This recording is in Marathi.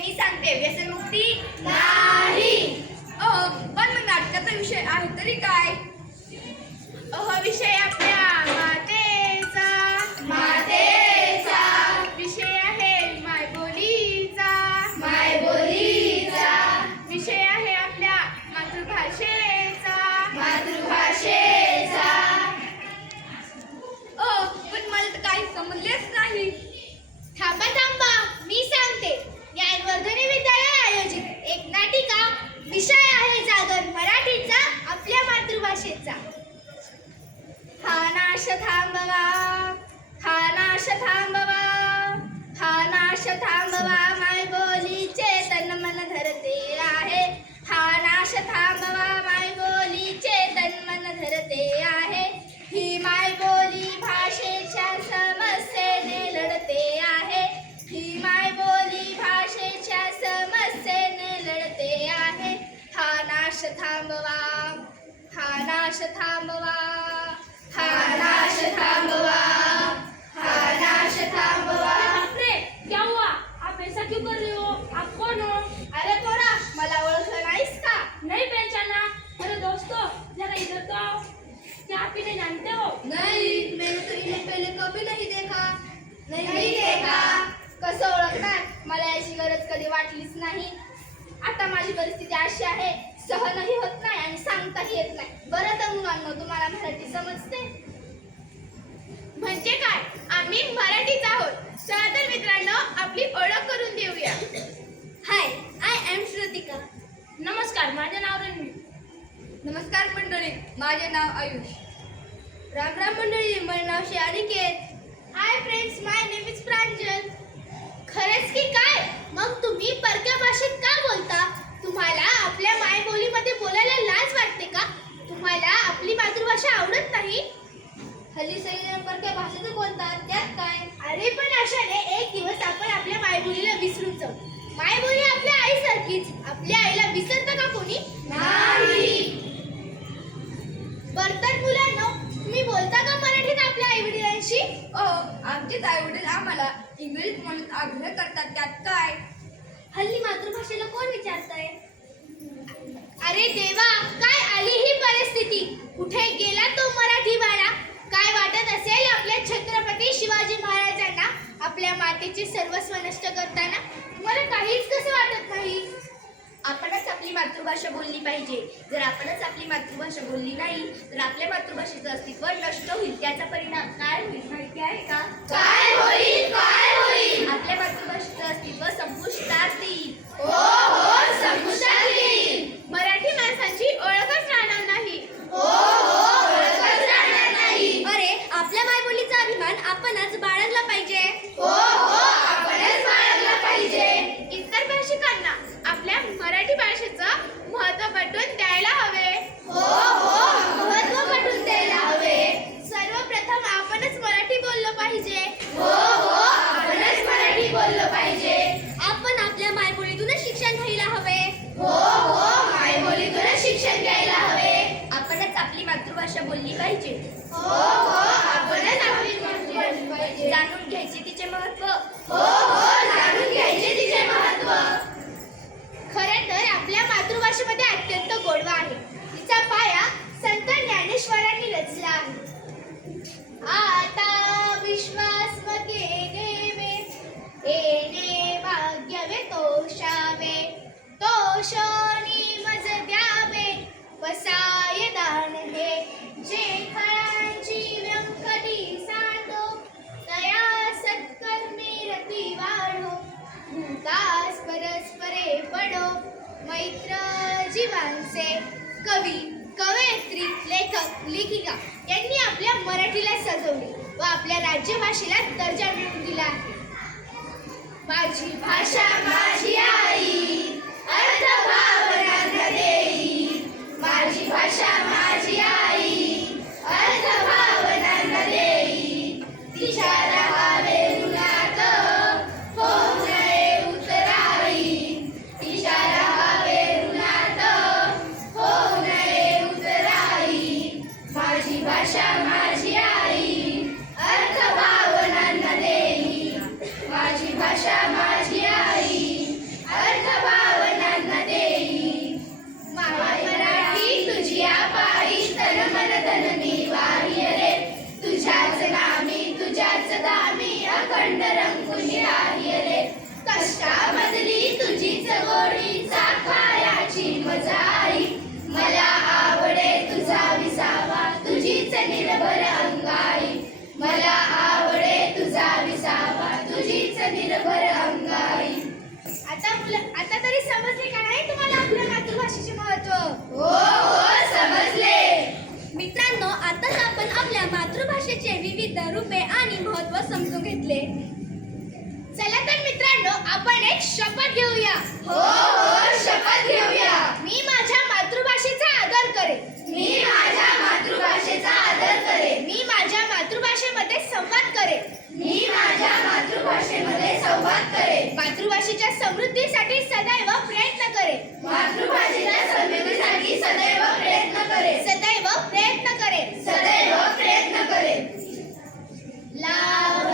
मी सांगते व्यसनमुक्ती नाही. पण मग नाटकाचा विषय आहे तरी काय? विषय आपल्या मातेचा विषय आहे मायबोलीचा विषय आहे आपल्या मातृभाषेचा पण मला तर काही समजलेच नाही. थांबा मी सांगते. ज्ञानवर्धनी विद्यालय आयोजित एक नाटिका. विषय आहे जागर मराठीचा आपल्या मातृभाषेचा. हा नाश थांबवा मायबोलीचे तन मन धरते आहे. हा नाश थांबवा मायबोलीचे तन मन धरते आहे. ही मायबोली भाषेच्या समस्येने लढते आहे. ही मायबोली भाषेच्या समस्येने लढते आहे. हा नाश थांबवा बापरे, क्या हुआ? आप ऐसा क्यों कर रहे हो? आप कौन हो? अरे पोरा, मला ओळखलं नाहीस का? नहीं पहचाना. अरे दोस्तों, जरा इधर तो आओ. क्या आप इन्हें जानते हो? नहीं, मैंने तो इन्हें पहले कभी नहीं देखा. कसं ओळखणार? मला याची गरज कधी वाटलीच नाही. आता माझी परिस्थिती अशी आहे, सहनही होत नाही आणि सांगताही येत नाही. बरं तर मुलांनो, तुम्हाला मराठी समजते? म्हणजे काय? आम्ही मराठीच आहोत. चला तर मित्रांनो, आपली ओळख करून देऊया. हाय, आय एम श्रुतिका. नमस्कार, माझे नाव रणवीर. नमस्कार मंडळी, माझे नाव आयुष. राम राम मंडळी, माझे नाव Shri Aniket. Hi friends, my name is Pranjal. खरंच की काय? मग तुम्ही परक्या भाषेत का बोलता? तुम्हाला आपल्या मायबोलीमध्ये बोलायला लाज वाटते का? तुम्हाला आपली मातृभाषा आवडत नाही? हल्ली सगळेजण परक्या भाषेतच बोलतात, त्यात काय? अरे पण अशाने एक दिवस आपण आपल्या मायबोलीला विसरून जाऊ. मायबोली आपल्या आईसारखीच. आपल्या आईला विसरतं का कोणी? नाही. बरं तर मुलांनो, तुम्ही बोलता का मराठीत आपल्या आई वडिलांशी? आमचेच आई वडील आम्हाला इंग्रजीत म्हणून आग्रह करतात, त्यात काय? हल्ली मातृभाषेला कोण विचारतंय? अरे देवा, काय आली ही परिस्थिती? कुठे गेला तो मराठी बाळा? काय वाटत असेल आपल्या छत्रपती शिवाजी महाराजांना आपल्या मातेचे सर्वस्व नष्ट करताना? मला काहीच कसं वाटत नाही. आपणच आपली मातृभाषा बोलली पाहिजे. जर आपणच आपली मातृभाषा बोलली नाही तर आपल्या मातृभाषेचं अस्तित्व नष्ट होईल. त्याचा परिणाम काय होईल माहिती आहे का? काय होईल? आपल्या मातृभाषेचं अस्तित्व संपुष्टात येईल. हो, संपुष्टात येईल. मराठी माणसाची ओळखच राहणार नाही. ओळखच राहणार नाही. अरे, आपल्या मायबोलीचा अभिमान आपणच बाळगला पाहिजे. आपणच बाळगला पाहिजे. इतर भाषिकांना आपल्या मराठी भाषेचं महत्त्व पटवून द्यायला हवे. महत्त्व पटवून द्यायला हवे. सर्वप्रथम आपणच मराठी बोललो पाहिजे. आपणच मराठी बोललो पाहिजे. आपण आपल्या मायबोलीतूनच शिक्षण घ्यायला हवे. मायबोलीतूनच शिक्षण घ्यायला हवे. आपणच आपली मातृभाषा बोलली पाहिजे. आपणच आपली मातृभाषा बोलली पाहिजे. जाणून घ्यायचे तिचे महत्त्व. जाणून घ्यायचे तिचे महत्त्व. खरे तर आपल्या मातृभाषेमध्ये अत्यंत गोडवा आहे. तिचा पाया संत ज्ञानेश्वरांनी रचला आहे. आता विश्वास मगे देवे, येणे भाग्यवे तोषावे, तोषोनी मज द्यावे, वसाय दान हे, जे फळांची व्यंकटी सांडो, तया सत्कर्मी रती वाढो, भूतास परस्परे पडो, मैत्र जीवांचे. कवी, कवयित्री, लेखक, लेखिका यांनी आपल्या मराठीला सजवले व आपल्या राज्यभाषेला दर्जा मिळवून दिला आहे. माझी भाषा माझी आई, अर्थ भावना देई. माझी भाषा माझी आई, अर्थ भावना देई. तिच्या रहावे ऋणात, होऊ नये उतराई. तिच्या रहावे ऋणात, होऊ नये उतराई. माझी भाषा माझी आई, अर्थ भावना देई. माझी भाषा माझी आई, मातृभाषेचे महत्त्व. हो समजले. मित्रांनो, आताच आपण आपल्या मातृभाषेचे विविध रूपे आणि महत्त्व समजून घेतले. चला तर मित्रांनो, आपण एक शपथ घेऊया. हो शपथ घेऊया. मी माझ्या मातृभाषेचा आदर करेन. मी माझ्या मातृभाषेचा आदर करेन. मी माझ्या मातृभाषेमध्ये संवाद करेन. मी माझ्या मातृभाषेमध्ये संवाद करेन. मातृभाषेच्या समृद्धीसाठी सदैव प्रयत्न करेन. मातृभाषेच्या समृद्धीसाठी सदैव प्रयत्न करेन. सदैव प्रयत्न करेन. सदैव प्रयत्न करेन. लाभ